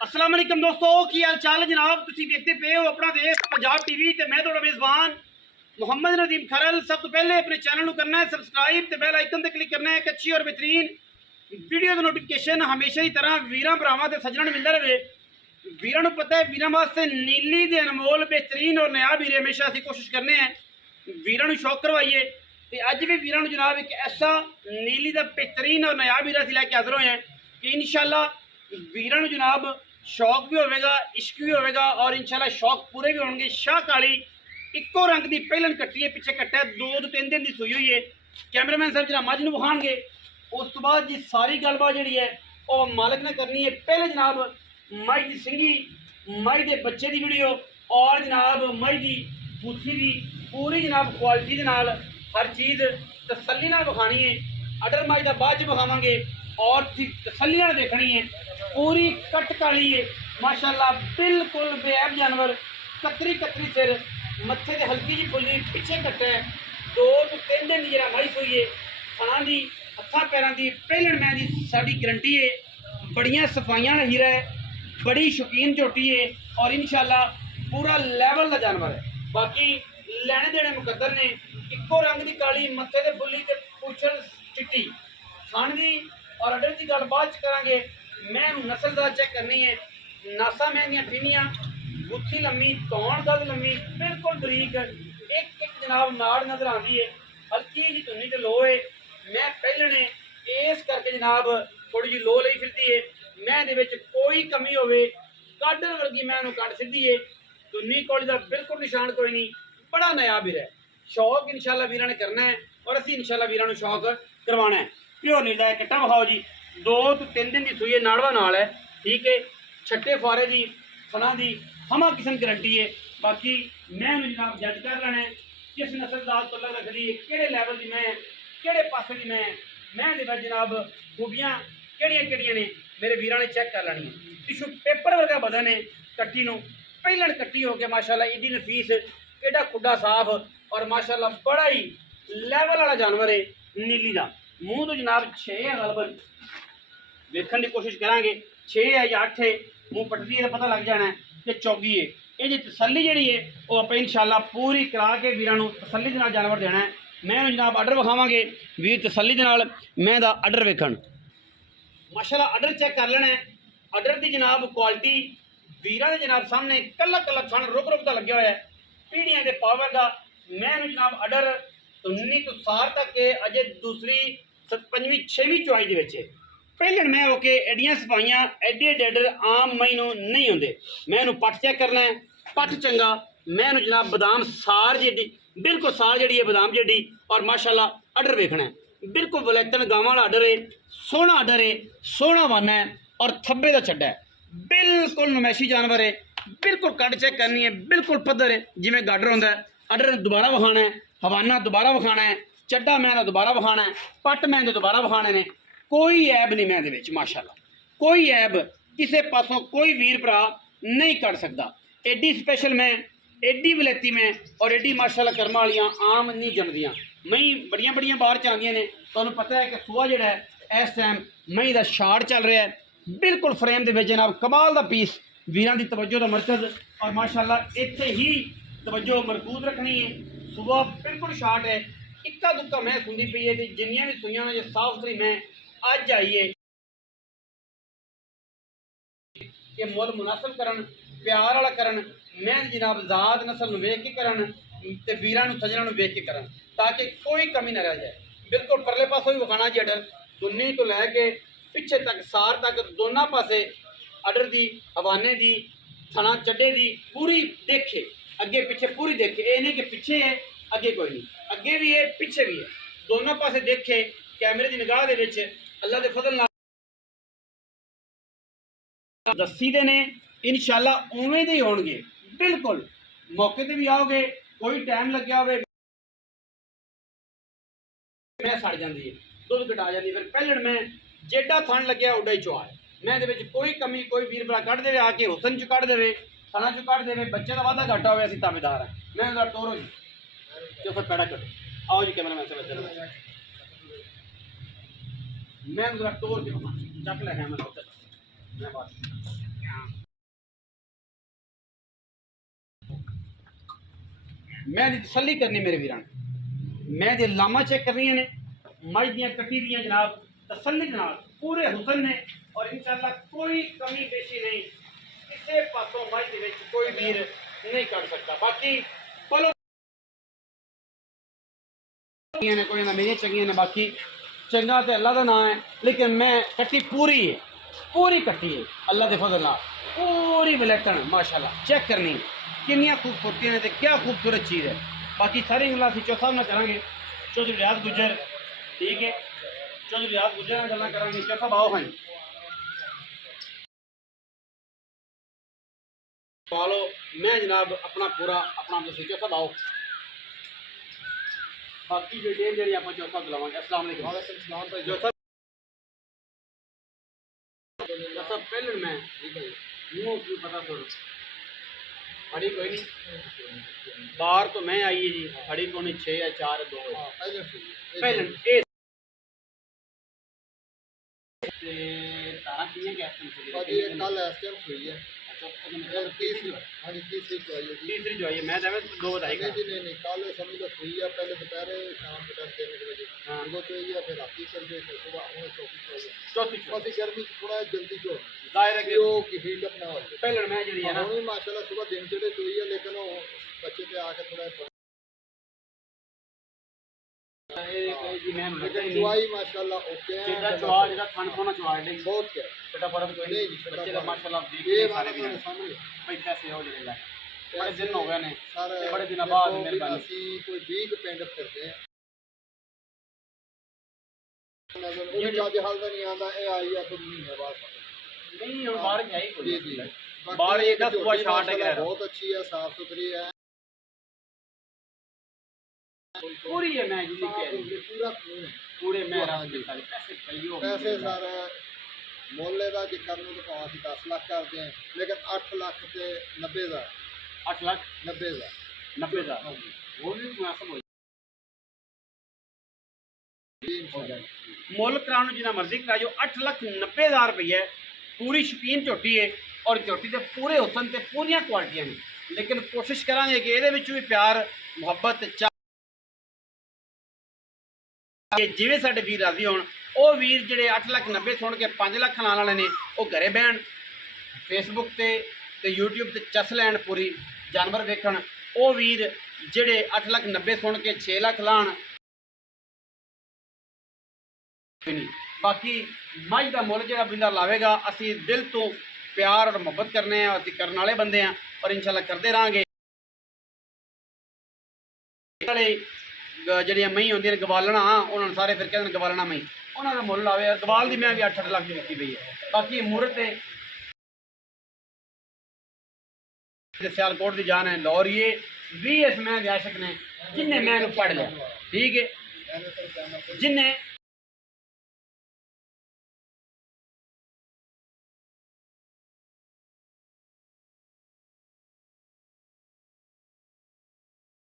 अस्सलाम वालेकुम दोस्तों की हाल चाल है जनाब। तुसीं देखते पे हो अपना देश पंजाब टीवी ते मैं तुहाडा मेज़बान मुहम्मद नदीम खरल। सब तो पहले अपने चैनल को करना है सबसक्राइब ते बेल आइकन ते क्लिक करना है। एक अच्छी और बेहतरीन वीडियो का नोटिफिकेशन हमेशा की तरह वीरां भरावां ते सज्जणां नूं मिलदा रहे। वीरां नूं पता है वीरां वास्ते नीली दे अनमोल बेहतरीन और नायाब हीरे हमेशा असीं कोशिश करने हैं वीरां नूं शौक करवाइए। ते अज भी वीरां नूं जनाब एक ऐसा नीली दा बेहतरीन और नायाब हीरा असीं लैके हाज़र होए हैं कि इंशाअल्लाह वीरां नूं जनाब शौक भी होगा, इश्क भी होगा और इंशाल्लाह शौक पूरे भी होंगे। शाह काली इक्को रंग की पहलन कट्टी है, पिछे कट्टा है 2-3 दिन की सूई हुई है। कैमरामैन साहब जनाब मझ नूं विखाणगे। उस तो बाद जी सारी गलबात जी है वह मालिक ने करनी है। पहले जनाब मझ की सिंगी मझ के बच्चे की वीडियो और जनाब मझ की बूथी की पूरी जनाब क्वालिटी के नाल हर चीज़ तसल्ली नाल विखानी है। अडर मझ का बाद च विखावांगे और तसल्ली नाल देखनी है। पूरी कट काली है माशाल्लाह, बिल्कुल बेऐब जानवर। कतरी कतरी सिर, मत्थे ते हल्की जी फुल्ली, पिछे कट्टा है 2-3 दिन की जरा माई हुई है। खाना की हथा पैरों की पहलन मैं की साड़ी गारंटी है। बड़िया सफाइयां हीरा है, बड़ी शौकीन झोटी है और इंशाल्लाह पूरा लैवल का जानवर है। बाकी लैने देने मुकद्दर ने। इक्को रंग की काली, मत्थे ते फुल्ली ते पूछल चिट्टी। खान की और अडर की गल बाद करांगे। मैं नस्लदार चेक करनी है। नासा मैं दियां पीनियां, गुत्थी लम्मी, तौण गल लम्मी, बिल्कुल बरीक, एक एक जनाब नाड़ नजर आती है। हल्की जी धुनी तो लो है। मैं पहलने इस करके जनाब थोड़ी जी लो ली फिरती है। मैं दे विच कोई कमी होवे काढ़न वर्गी मैं काढ़ सीधी है। धुनी कोली का बिल्कुल निशान कोई नहीं। बड़ा नया वीर है। शौक इंशाल्लाह वीरां ने करना है और असीं इंशाल्लाह वीरां नूं शौक करवाना है। प्योर नीला है, कट्टा विखाओ जी। 2-3 दिन की सूई है, नाड़वा नाल है, ठीक है। छट्टे फारे की फना की हमा किस्म गारंटी है। बाकी मैं जनाब जज कर लेना है किस नस्लदार तो लग रखी है, किहड़े लैवल की मैं, किहड़े पासे की मैं दे जनाब खूबियां किहड़ियां ने मेरे वीरां ने चेक कर लैनी है। टिशू पेपर वर्गा बदन है कट्टी नूं, पहलन कट्टी हो के माशाल्लाह एडी नफीस, एडा खुडा साफ और माशाल्लाह बड़ा ही लैवल वाला जानवर है। नीली का मूँह तो जनाब 6 है गलबन, देखने की कोशिश करांगे 6 है या 8 है। मूँह पटदी है तो पता लग जाना है कि चौगी है। ये जी तसल्ली जी है वो आप इंशाल्लाह पूरी करा के वीरां नूं तसल्ली दे नाल जानवर देना है। मैं जनाब आर्डर विखावांगे, वीर तसल्ली दे नाल मैं दा आर्डर वेखण माशाल्लाह आर्डर चेक कर लेना है। आर्डर की जनाब क्वालिटी वीरां दे जनाब सामने कला कला थण रुक रुक का लग्या हुआ है। पीढ़ियां के पावर का मैं जनाब आर्डर 19 तो सार तक के अजे दूसरी 5वीं 6वीं चुआई दे विच पहलन मैं होके एडियां सफाइयां एडे डेडर आम महीनों नहीं होंगे। मैं पट चेक करना है, पट चंगा। मैं जनाब बदाम सार जेडी, बिल्कुल सार जी है बदाम जेडी और माशाल्लाह आर्डर वेखना है। बिल्कुल वलैतन गांव वाला आर्डर है, सोहना आर्डर है, सोहना वाना है और थब्बे का छड्डा है। बिल्कुल नमैशी जानवर है। बिल्कुल कट चेक करनी है, बिल्कुल पद्धर है जिमें गाडर होंदा है। आर्डर दोबारा विखाना है, हवाना दोबारा विखाना है, चड्डा मैं दोबारा विखाना है, पट मैं दोबारा विखाने ने। कोई ऐब नहीं मैं दे विच माशाल्लाह, कोई ऐब किसी पासों कोई वीर भरा नहीं कर सकता। एडी स्पैशल मैं, एडी वलैती मैं और एडी माशाल्लाह कर्मा वालियां आम नहीं जमदियां। मई बड़ियां बड़ियां बाहर चलादियां ने। तुहानूं पता है कि सूआ जिहड़ा है इस टाइम मई का शाड़ चल रहा है। बिल्कुल फ्रेम दे विच जनाब कमाल का पीस, वीरां दी तवज्जो का मरकज़ और माशाल्लाह इत्थे ही तवज्जो मरकूज रखनी है। सूआ बिल्कुल शार्ट है, इक्का दुक्का मैं सुनती पई है। जिन्नियां भी सुइयां ने साफ सुथरी मैं अज आइए कि मुल मुनासिब करन, प्यार वाला करन। मैं जनाब जात नस्ल वेख के करन ते वीरां सज्जनां वेख के करन ताकि कोई कमी ना रह जाए। बिल्कुल परले पासों भी विखाना जी अडर, दुन्नी तो लैके पिछे तक सार तक दोनों पासे अडर की, हवाने की, थना चड्डे की पूरी देखे, अगे पिछे पूरी देखे। ये नहीं कि पिछे है अगे कोई नहीं, अगे भी है पिछे भी है, दोनों पासे देखे। कैमरे की निगाह दे विच अल्लाह के फजल नाल दसी दे ने इंशाल्लाह उवें दे होणगे। बिल्कुल मौके ते भी आओगे, कोई टाइम लग्या होवे मैं सड़ जाती है, दुध घटा जाती। फिर पहलण मैं जेडा थण लग्या उड्डा ही चुआ है। मैं दे विच कोई कमी, कोई वीर भरा कढ़ देवे आके हुसन च कढ़ देवे, थणा च कढ़ देवे, बच्चे का वाधा घाटा होवे, असीं ताबेदार हैं। मैं उधर टोरो जी तो फिर पैड़ा करो। आओ जी कैमरा मैन से इधर, मैं उधर टोर के चक लै मैं बात मैं दी तसल्ली करनी मेरे वीरान, मैं दी लामा चेक करनी ने मज दियां कट्टी दियां जनाब तसल्ली के नाल पूरे हुसन ने और इंशाअल्लाह कोई कमी पेशी नहीं, किसी पासों मज दे विच कोई वीर नहीं कर सकता। बाकी बोलो ने कोई ना मेरी चंगियां ने, बाकी चंगा तो अल्लाह का नाम है, लेकिन मैं कट्टी पूरी है, पूरी कट्टी है अल्लाह के फजल नाल, पूरी विलक्षण माशाल्लाह। चेक करनी कितनी खूबसूरती ने, क्या खूबसूरत चीज़ है। बाकी सारी गल्लां असीं चौथा साहब नाल करांगे, चौधरी रियाज गुज्जर, ठीक है, चौधरी रियाज गुज्जर नाल गल्लां करांगे। चौथा आओ हाँ पालो, मैं जनाब अपना पूरा अपना चौथा आओ, बाकी जो डेन जी आप चौथा बुलावांगे। अस्सलाम वालेकुम चौथा पहले मैं मुँह की पता छोड़ खड़ी कोई नहीं, बाहर तो मैं आई है जी, खड़ी को नहीं 6 या 4 2 पहले तारा कितने गैस कल हुई है। तीसरी जो है मैं दो बताई नहीं कल समझ लो हुई है, पहले दोपहर शाम को 3 बजे वो चाहिए, फिर रात कर दे, फिर सुबह चौथी गर्मी थोड़ा जल्दी जो दायरा के वो हीट अप ना हो। पहले मैं जी है ना माशाल्लाह सुबह दिन चढ़े हुई है, लेकिन वो बच्चे पे आके थोड़ा चुआई माशाल्लाह ओके है, चुआ जेड़ा थन कोना चुआ है बहुत क्या बेटा फर्क कोई नहीं बच्चे का माशाल्लाह देख के सारे भी सामने भाई कैसे हो जाएगा। बड़े दिन हो गए ने सारे बड़े दिन बाद मेरे पास ਅਸੀਂ ਕੋਈ 20 ਪਿੰਡ ਫਿਰਦੇ ਆ ਨਜ਼ਰ ਜਿਆਦਾ ਹਾਲ ਦਾ ਨਹੀਂ ਆਂਦਾ, ਇਹ ਆਈ ਆ ਤੋਂ ਮਹੀਨੇ ਬਾਅਦ नहीं और बाहर है ही कोई जी बाहर ये 10 हुआ शार्ट है, बहुत अच्छी है, साफ सुथरी है, पूरी है। मैं जी पूरा पूरे मैं पैसे सारे मोले का जी करने तो पाँच 10 लाख करते हैं, लेकिन 8 लाख से 90,000 8 लाख 90,000 वो भी मुनासिब हो मुल कराने जिन्ना मर्जी करा जो 8,90,000 रुपये पूरी शौकीन झोटी है, और झोटी के पूरे हुसन से पूरिया क्वालिटियां हैं, लेकिन कोशिश करांगे कि ये भी प्यार मुहब्बत जिवें साडे वीर राजी होण। वो वीर जिहड़े 8,90,000 सुन के 5 लाख लाने वाले ने वो घरे बहन फेसबुक ते यूट्यूब ते चस लैन पूरी जानवर वेखण। वो वीर जिहड़े 8,90,000 सुन के 6 लाख लाण, बाकी मझ का मुल जो बंदा लावेगा असी दिल तो प्यार और मुहब्बत करने हैं, असी करने वाले बंदे हैं और इंशाल्लाह करते रहेंगे। जड़ियाँ मई होंगे गवालना उन्होंने सारे फिर कहते हैं गवालना मई, उन्होंने मुल लावे गवाल की मैं भी 8-8 लाख की दिखी पई है। बाकी मूरत सियालकोट की जान है, लाहौर ये भी इस मैं आशक ने जिन्हें मैं पढ़ लिया, ठीक है, जिन्हें